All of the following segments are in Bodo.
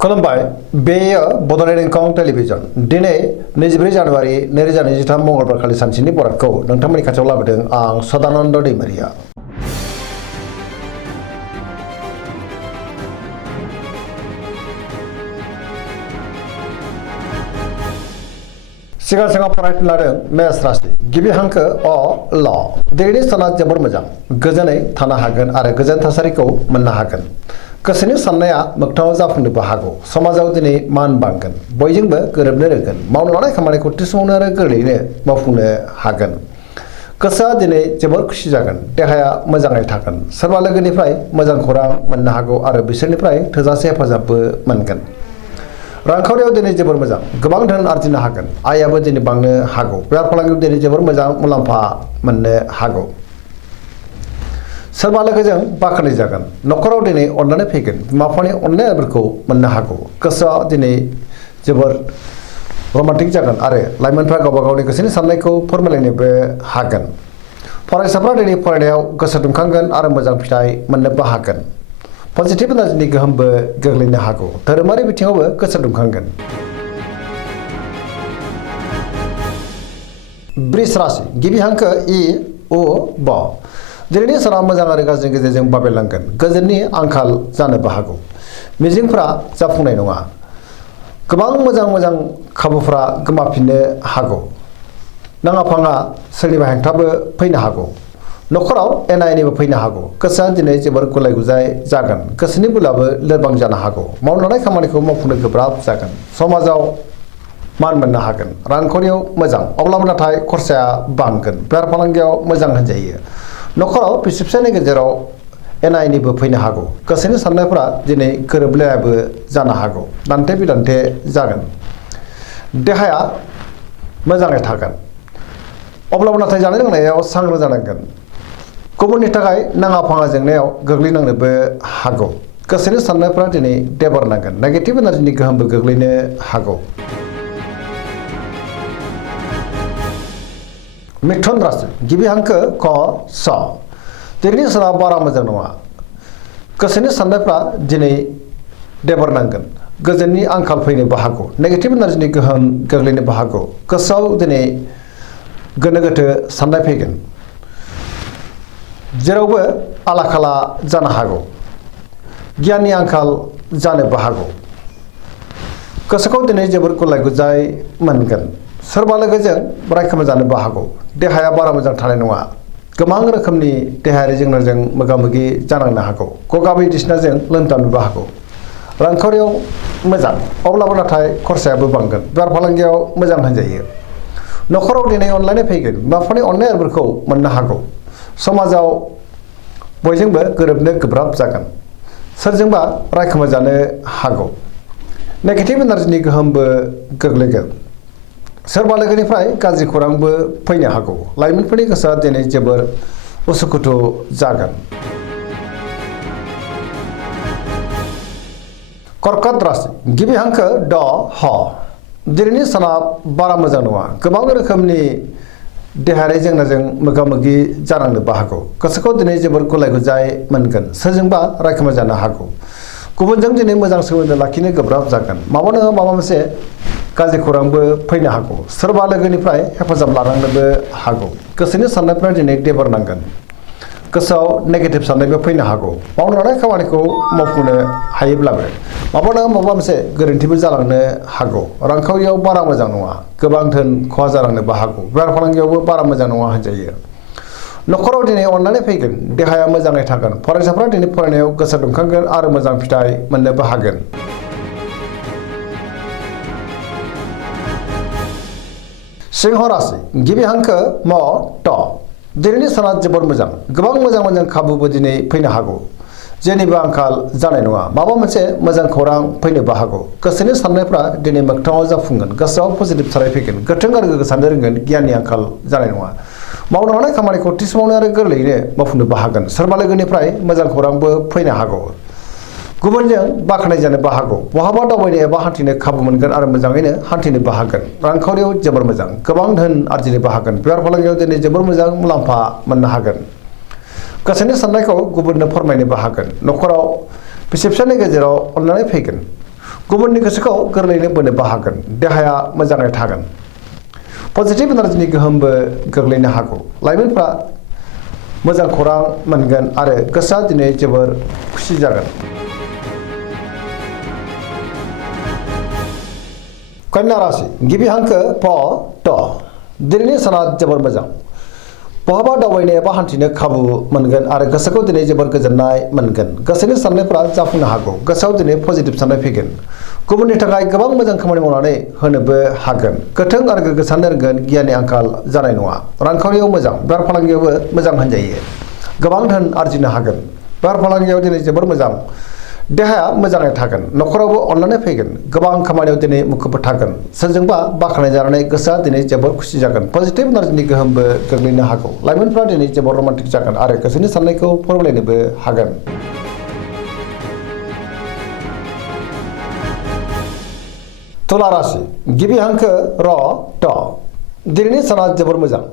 खुलुमबाय बेयो बड'लेण्ड इंखं टेलिभिजन दिनै 24 जानुवारि 2023 मंगलबार खालि सानसेनि बरादखौ नोंथांमोननि खाथियाव लाबोदों आं सदानन्द दैमारिया। सिगां फरायनो लादों मेष राशि गिबि हांखो अ ल दिनैनि साना जोबोर मोजां गोजोनै थानो हागोन आरो गोजोन थासारिखौ मोननो हागोन। गोसोनि साननाया मोगथाङाव जाफुंनोबो हागौ। समाजाव दिनै मान बांगोन बयजोंबो गोरोबनो रोंगोन मावनो लानाय खामानिखौ थिसमावनो आरो गोरलैयैनो मावफुंनो हागोन। गोसोआ दिनै जोबोर खुसि जागोन देहाया मोजाङै थागोन सोरबा लोगोनिफ्राय मोजां खौरां मोननो हागौ आरो बिसोरनिफ्राय थोजासे हेफाजाबबो मोनगोन। रांखावरियाव दिनै जोबोर मोजां गोबां धोन आरजिनो हागोन आयाबो दिनै बांनो हागौ बेफार फालांगियाव दिनै जोबोर मोजां मुलाम्फा मोननो हागौ। सोरबा लोगोजों बाख्नाय जागोन न'खराव दिनै अननानै फैगोन बिमा बिफानि अननायफोरखौ मोननो हागौ। गोसोआ दिनै जोबोर रमान्टिक जागोन आरो लाइमोनफ्रा गावबा गावनि गोसोनि साननायखौ फोरमायलायनोबो हागोन। फरायसाफ्रा दिनै फरायनायाव गोसो दुंखांगोन आरो मोजां फिथाइ मोननोबो हागोन। पजिटिभ एनार्जिनि गोहोमबो गोग्लैनो हागौ धोरोमारि बिथिङावबो गोसो दुंखांगोन। वृष राशि गिबि हांखो इ उ ब दिनैनि साना मोजां आरो गाज्रिनि गेजेरजों बाबेरलांगोन गोजोननि आंखाल जानोबो हागौ मिजिंफ्रा जाफुंनाय नङा गोबां मोजां खाबुफ्रा गोमाफिननो हागौ। नाङा फाङा सोरनिबा हेंथाबो फैनो हागौ न'खराव एना एनिबो फैनो हागौ। गोसोआ दिनै जोबोर गुलाय गुजाय जागोन गोसोनि बोलोआबो लोरबां जानो हागौ मावनो लानाय खामानिखौ मावफुंनो गोब्राब जागोन। समाजाव मान मोननो हागोन रांखावरियाव मोजां अब्लाबो नाथाय खरसाया बांगोन बेफार फालांगियाव मोजां होनजायो। न'खराव बिसि फिसायनि गेजेराव एना एनिबो फैनो हागौ गोसोनि साननायफोरा दिनै गोरोबलायाबो जानो हागौ दान्थे बिदान्थे जागोन। देहाया मोजाङै थागोन अब्लाबो नाथाय जानाय लोंनायाव सांग्रां जानांगोन। गुबुननि थाखाय नाङा फाङा जेंनायाव गोग्लैनांनोबो हागौ। गोसोनि साननायफ्रा दिनै देबरनांगोन नेगेटिभ एनार्जिनि गोहोमबो गोग्लैनो हागौ। मिथुन राशि गिबि हांखो क स दिनैनि साना बारा मोजां नङा गोसोनि साननायफ्रा दिनै देबरनांगोन गोजोननि आंखाल फैनोबो हागौ नेगेटिभ एनार्जिनि गोहोम गोग्लैनोबो हागौ। गोसोआव दिनै गोनो गोथो साननाय फैगोन जेरावबो आला खाला जानो हागौ गियाननि आंखाल जानोबो हागौ। गोसोखौ दिनै जोबोर गुलाय गुजाय मोनगोन सोरबा लोगोजों रायखोमा जानोबो हागौ। देहाया बारा मोजां थानाय नङा गोबां रोखोमनि देहायारि जेंनाजों मोगा मोगि जानांनो हागौ गगा बायदिसिनाजों लोमजानोबो हागौ। रांखावरियाव मोजां अब्लाबो नाथाय खरसायाबो बांगोन बेफार फालांगियाव मोजां होनजायो। न'खराव दिनै अनलायनाय फैगोन बिमा बिफानि अननायफोरखौ मोननो हागौ। समाजाव बयजोंबो गोरोबनो गोब्राब जागोन सोरजोंबा रायखोमा जानो हागौ नेगेटिभ एनार्जिनि गोहोमबो गोग्लैगोन। सोरबा लोगोनिफ्राय गाज्रि खौरांबो फैनो हागौ लाइमोनफोरनि गोसोआ दिनै जोबोर उसुखुथु जागोन। कर्कट राशि गिबि हांखो ड ह दिनैनि साना बारा मोजां नङा गोबां रोखोमनि देहायारि जेंनाजों मोगा मोगि जानांनोबो हागौ। गोसोखौ दिनै जोबोर गुलाय गुजाय मोनगोन सोरजोंबा रायखोमा जानो हागौ। गुबुनजों दिनै मोजां सोमोन्दो लाखिनो गोब्राब जागोन माबा नङा माबा मोनसे गाज्रि खौरांबो फैनो हागौ सोरबा लोगोनिफ्राय हेफाजाब लानांनोबो हागौ। गोसोनि साननायफ्रा दिनै देबरनांगोन गोसोआव नेगेटिभ साननायबो फैनो हागौ मावनो लानाय खामानिखौ मावफुंनो हायोब्लाबो माबा नङा माबा मोनसे गोरोन्थिबो जालांनो हागौ। रांखावरियाव बारा मोजां नङा गोबां धोन खहा जालांनोबो हागौ बेफार फालांगियावबो बारा मोजां नङा होनजायो। न'खराव दिनै अननानै फैगोन देहाया मोजाङै थागोन फरायसाफ्रा दिनै फरायनायाव गोसो दुंखांगोन आरो मोजां फिथाइ मोननोबो हागोन। सिंह राशि गिबि हांखो म ट दिनैनि साना जोबोर मोजां गोबां मोजां खाबुबो दिनै फैनो हागौ जेनिबो आंखाल जानाय नङा माबा मोनसे मोजां खौरां फैनोबो हागौ। गोसोनि साननायफ्रा दिनै मोगथाङाव जाफुंगोन गोसोआव पजिटिभ साननाय फैगोन गोख्रों आरो गोग्गो साननो रोंगोन गियाननि आंखाल जानाय नङा मावनो हानाय खामानिखौ थि समावनो आरो गोरलैयैनो मावफुंनोबो हागोन। सोरबा लोगोनिफ्राय मोजां खौरांबो फैनो हागौ गुबुनजों बाख्नाय जानोबो हागौ बहाबा दावबायनो एबा हान्थिनो खाबु मोनगोन आरो मोजाङैनो हान्थिनोबो हागोन। रांखावरियाव जोबोर मोजां गोबां धोन आरजिनोबो हागोन बेफार फालांगियाव दिनै जोबोर मोजां मुलाम्फा मोननो हागोन। गोसोनि साननायखौ गुबुननो फोरमायनोबो हागोन। न'खराव बिसि फिसायनि गेजेराव अननानै फैगोन गुबुननि गोसोखौ गोरलैयैनो बोनोबो हागोन देहाया मोजाङै थागोन पजिटिभ एनार्जिनि गोहोमबो गोग्लैनो हागौ लाइमोनफ्रा मोजां खौरां मोनगोन आरो गोसोआ दिनै जोबोर खुसि जागोन कन्या राशि गिबि हांखो प ट दिनैनि साना जोबोर मोजां बहाबा दावबायनो एबा हान्थिनो खाबु मोनगोन आरो गोसोखौ दिनै जोबोर गोजोननाय मोनगोन गोसोनि साननायफ्रा जाफुंनो हागौ गोसोआव दिनै पजिटिभ साननाय फैगोन गुबुननि थाखाय गोबां मोजां खामानि मावनानै होनोबो हागोन गोथों आरो गोग्गो साननो रोंगोन गियाननि आंखाल जानाय नङा रांखावरियाव मोजां बेफार फालांगियावबो मोजां होनजायो गोबां धोन आरजिनो हागोन बेफार फालांगियाव दिनै जोबोर मोजां देहाया मोजाङै थागोन न'खरावबो अननानै फैगोन गोबां खामानियाव दिनै मुखुबबो थागोन सोरजोंबा बाख्नाय जानानै गोसोआ दिनै जोबोर खुसि जागोन पजिटिभ एनार्जिनि गोहोमबो गोग्लैनो हागौ लाइमोनफ्रा दिनै जोबोर रमान्टिक जागोन आरो गोसोनि साननायखौ फोरमायलायनोबो हागोन तुला राशि गिबि हांखो र ट दिनैनि साना जोबोर मोजां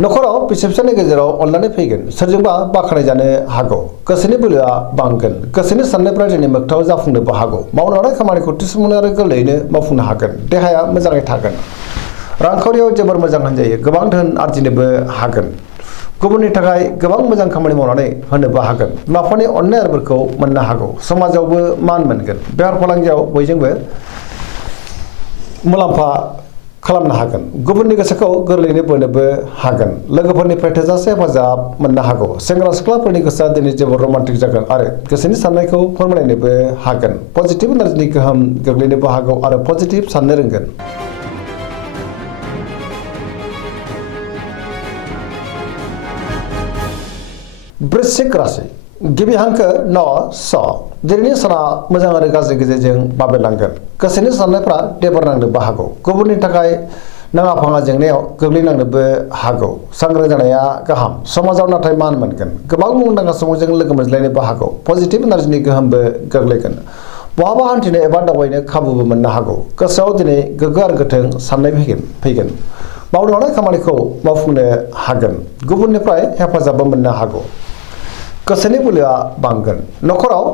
न'खराव बिसि फिसायनि गेजेराव अननानै फैगोन सोरजोंबा बाख्नाय जानो हागौ गोसोनि बोलोआ बांगोन गोसोनि साननायफ्रा दिनै मोगथाङाव जाफुंनोबो हागौ मावनो लानाय खामानिखौ थिसुमनो आरो गोरलैयैनो मावफुंनो हागोन देहाया मोजाङै थागोन रांखावरियाव जोबोर मोजां होनजायो गोबां धोन आरजिनोबो हागोन गुबुननि थाखाय गोबां मोजां खामानि मावनानै होनोबो हागोन बिमा बिफानि अननाय आरोफोरखौ मोननो हागौ समाजावबो मान मोनगोन बेफार फालांगियाव बयजोंबो मुलाम्फा खालामनो हागोन गुबुननि गोसोखौ गोरलैयैनो बोनोबो हागोन लोगोफोरनिफ्राय थोजासे हेफाजाब मोननो हागौ सेंग्रा सिख्लाफोरनि गोसोआ दिनै जोबोर रमान्टिक जागोन आरो गोसोनि साननायखौ फोरमायलायनोबो हागोन पजिटिभ एनार्जिनि गोहोम गोग्लैनोबो हागौ आरो पजिटिभ साननो रोंगोन वृश्चिक राशि गिबि हांखो न स दिनैनि साना मोजां आरो गाज्रि गेजेरजों बाबेरलांगोन गोसोनि साननायफ्रा देबर नांनोबो हागौ गुबुननि थाखाय नाङा फाङा जेंनायाव गोग्लैनांनोबो हागौ सांग्रां जानाया गाहाम समाजाव नाथाय मान मोनगोन गोबां मुंदांखा सुबुंजों लोगो मोनज्लायनोबो हागौ पजिटिभ एनार्जिनि गोहोमबो गोग्लैगोन बहाबा हान्थिनो एबा दावबायनो खाबुबो मोननो हागौ गोसोआव दिनै गोग्गो आरो गोथों साननाय फैगोन मावनो लानाय खामानिखौ मावफुंनो हागोन गुबुननिफ्राय हेफाजाबबो मोननो हागौ गोसोनि बोलोआ बांगोन न'खराव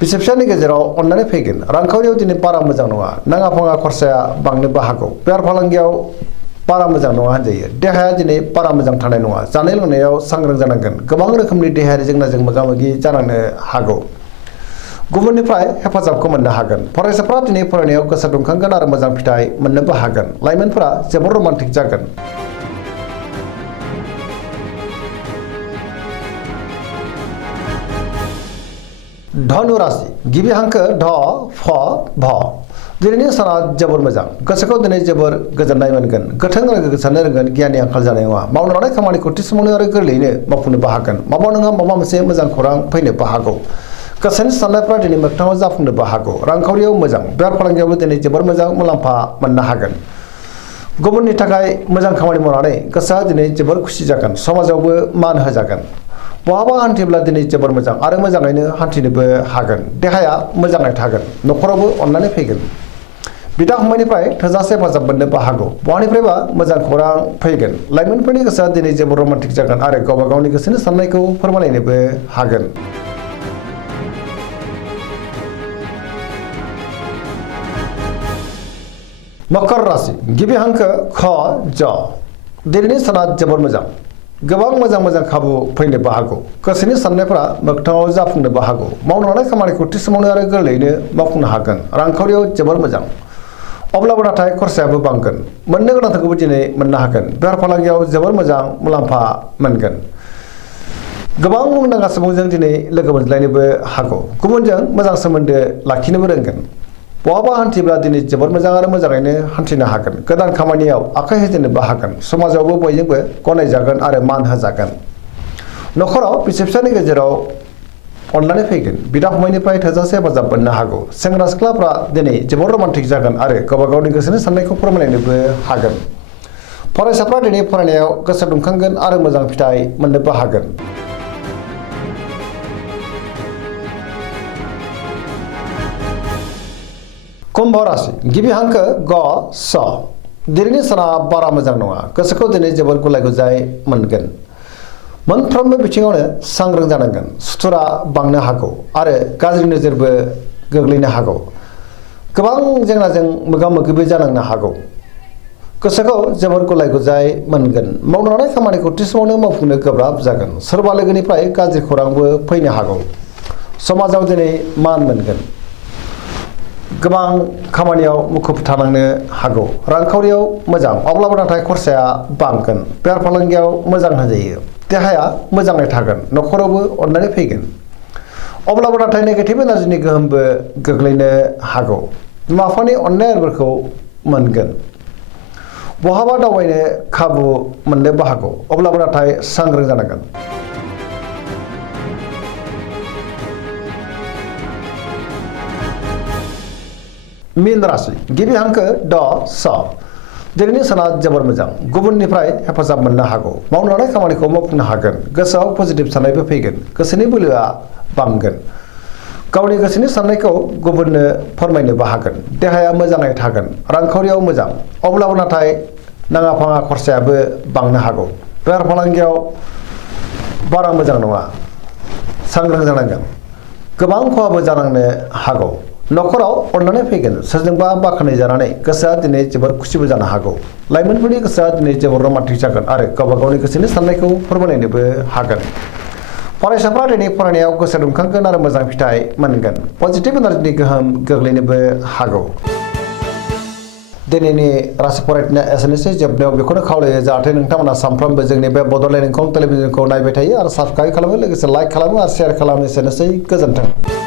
बिसि फिसायनि गेजेराव अननानै फैगोन रांखावरियाव दिनै बारा मोजां नङा नाङा फाङा खरसाया बांनोबो हागौ बेफार फालांगियाव बारा मोजां नङा होनजायो देहाया दिनै बारा मोजां थानाय नङा जानाय लोंनायाव सांग्रां जानांगोन गोबां रोखोमनि देहायारि जेंनाजों मोगा मोगि जानांनो हागौ गुबुननिफ्राय हेफाजाबखौ मोननो हागोन फरायसाफ्रा दिनै फरायनायाव गोसो दुंखांगोन आरो मोजां फिथाइ मोननोबो हागोन लाइमोनफोरा जोबोर रमान्टिक जागोन धनु राशि गिबि हांखो ढ फ भ दिनैनि साना जोबोर मोजां गोसोखौ दिनै जोबोर गोजोननाय मोनगोन गोथों आरो गोग्गो साननो रोंगोन गियाननि आंखाल जानाय नङा मावनो लानाय खामानिखौ थि समावनो आरो गोरलैयैनो मावफुंनोबो हागोन माबा नङा माबा मोनसे मोजां खौरां फैनोबो हागौ गोसोनि साननायफ्रा दिनै मोगथाङाव जाफुंनोबो हागौ रांखावरियाव मोजां बेफार फालांगियावबो दिनै जोबोर मोजां मुलाम्फा मोननो हागोन गुबुननि थाखाय मोजां खामानि मावनानै गोसोआ दिनै जोबोर खुसि जागोन समाजावबो मान होजागोन बहाबा हान्थिब्ला दिनै जोबोर मोजां आरो मोजाङैनो हान्थिनोबो हागोन देहाया मोजाङै थागोन न'खरावबो अननानै फैगोन बिदा फंबायनिफ्राय थोजासे हेफाजाब मोननोबो हागौ बहानिफ्रायबा मोजां खौरां फैगोन लाइमोनफोरनि गोसोआ दिनै जोबोर रमान्टिक जागोन आरो गावबा गावनि गोसोनि साननायखौ फोरमायलायनोबो हागोन मकर राशि गिबि हांखो ख ज दिनैनि साना जोबोर मोजां गोबां मोजां खाबु फैनोबो हागौ गोसोनि साननायफ्रा मोगथाङाव जाफुंनोबो हागौ मावनो लानाय खामानिखौ थि समावनो आरो गोरलैयैनो मावफुंनो हागोन रांखावरियाव जोबोर मोजां अब्लाबो नाथाय खरसायाबो बांगोन मोननो गोनांखौबो दिनै मोननो हागोन बेफार फालांगियाव जोबोर मोजां मुलाम्फा मोनगोन गोबां मुंदांखा सुबुंजों दिनै लोगो मोनज्लायनोबो हागौ गुबुनजों मोजां सोमोन्दो लाखिनोबो रोंगोन बहाबा हान्थिब्ला दिनै जोबोर मोजां आरो मोजाङैनो हान्थिनो हागोन गोदान खामानियाव आखाइ होजेननोबो हागोन समाजावबो बयजोंबो गनायजागोन आरो मान होजागोन न'खराव बिसि फिसायनि गेजेराव अननानै फैगोन बिदा फंबायनिफ्राय थोजासे हेफाजाब मोननो हागौ सेंग्रा सिख्लाफ्रा दिनै जोबोर रमान्टिक जागोन आरो गावबा गावनि गोसोनि साननायखौ फोरमायलायनोबो हागोन फरायसाफ्रा दिनै फरायनायाव गोसो दुंखांगोन आरो मोजां फिथाइ मोननोबो हागोन कुम्भ राशि गिबि हांखो ग स दिनैनि साना बारा मोजां नङा गोसोखौ दिनै जोबोर गुलाय गुजाय मोनगोन मोनफ्रोमबो बिथिङावनो सांग्रां जानांगोन सुथुरा बांनो हागौ आरो गाज्रि नोजोरबो गोग्लैनो हागौ गोबां जेंनाजों मोगा मोगिबो जानांनो हागौ गोसोखौ जोबोर गुलाय गुजाय मोनगोन मावनो लानाय खामानिखौ थि समावनो मावफुंनो गोब्राब जागोन सोरबा लोगोनिफ्राय गाज्रि खौरांबो फैनो हागौ समाजाव दिनै मान मोनगोन गोबां खामानियाव मुखुब थानांनो हागौ रांखावरियाव मोजां अब्लाबो नाथाय खरसाया बांगोन बेफार फालांगियाव मोजां होजायो देहाया मोजाङै थागोन न'खरावबो अननानै फैगोन अब्लाबो नाथाय नेगेटिभ एनार्जिनि गोहोमबो गोग्लैनो हागौ बिमा बिफानि अननाय आरिफोरखौ मोनगोन बहाबा दावबायनो खाबु मोननोबो हागौ अब्लाबो नाथाय सांग्रां जानांगोन मीन राशि गिबि हांखो ड स दिनैनि साना जोबोर मोजां गुबुननिफ्राय हेफाजाब मोननो हागौ मावनो लानाय खामानिखौ मावफुंनो हागोन गोसोआव पजिटिभ साननायबो फैगोन गोसोनि बोलोआ बांगोन गावनि गोसोनि साननायखौ गुबुननो फोरमायनोबो हागोन देहाया मोजाङै थागोन रांखावरियाव मोजां अब्लाबो नाथाय नाङा फाङा खरसायाबो बांनो हागौ बेफार फालांगियाव बारा मोजां नङा सांग्रां जानांगोन गोबां खहाबो जानांनो हागौ न'खराव अननानै फैगोन सोरजोंबा बाख्नाय जानानै गोसोआ दिनै जोबोर खुसिबो जानो हागौ लाइमोनफोरनि गोसोआ दिनै जोबोर रमान्टिक जागोन आरो गावबा गावनि गोसोनि साननायखौ फोरमायनोबो हागोन फरायसाफ्रा दिनै फरायनायाव गोसो दुंखांगोन आरो मोजां फिथाइ मोनगोन पजिटिभ एनार्जिनि गोहोम गोग्लैनोबो हागौ दिनैनि राशि फरायनाया एसेनोसै जोबनायाव बेखौनो खावलायो जाहाथे नोंथांमोना सानफ्रोमबो जोंनि बे बड'लेण्ड इंखं टेलिभिजनखौ नायबाय थायो आरो साबस्क्राइब खालामो लोगोसे लाइक खालामो आरो शेयार खालामो एसेनोसै गोजोन्थों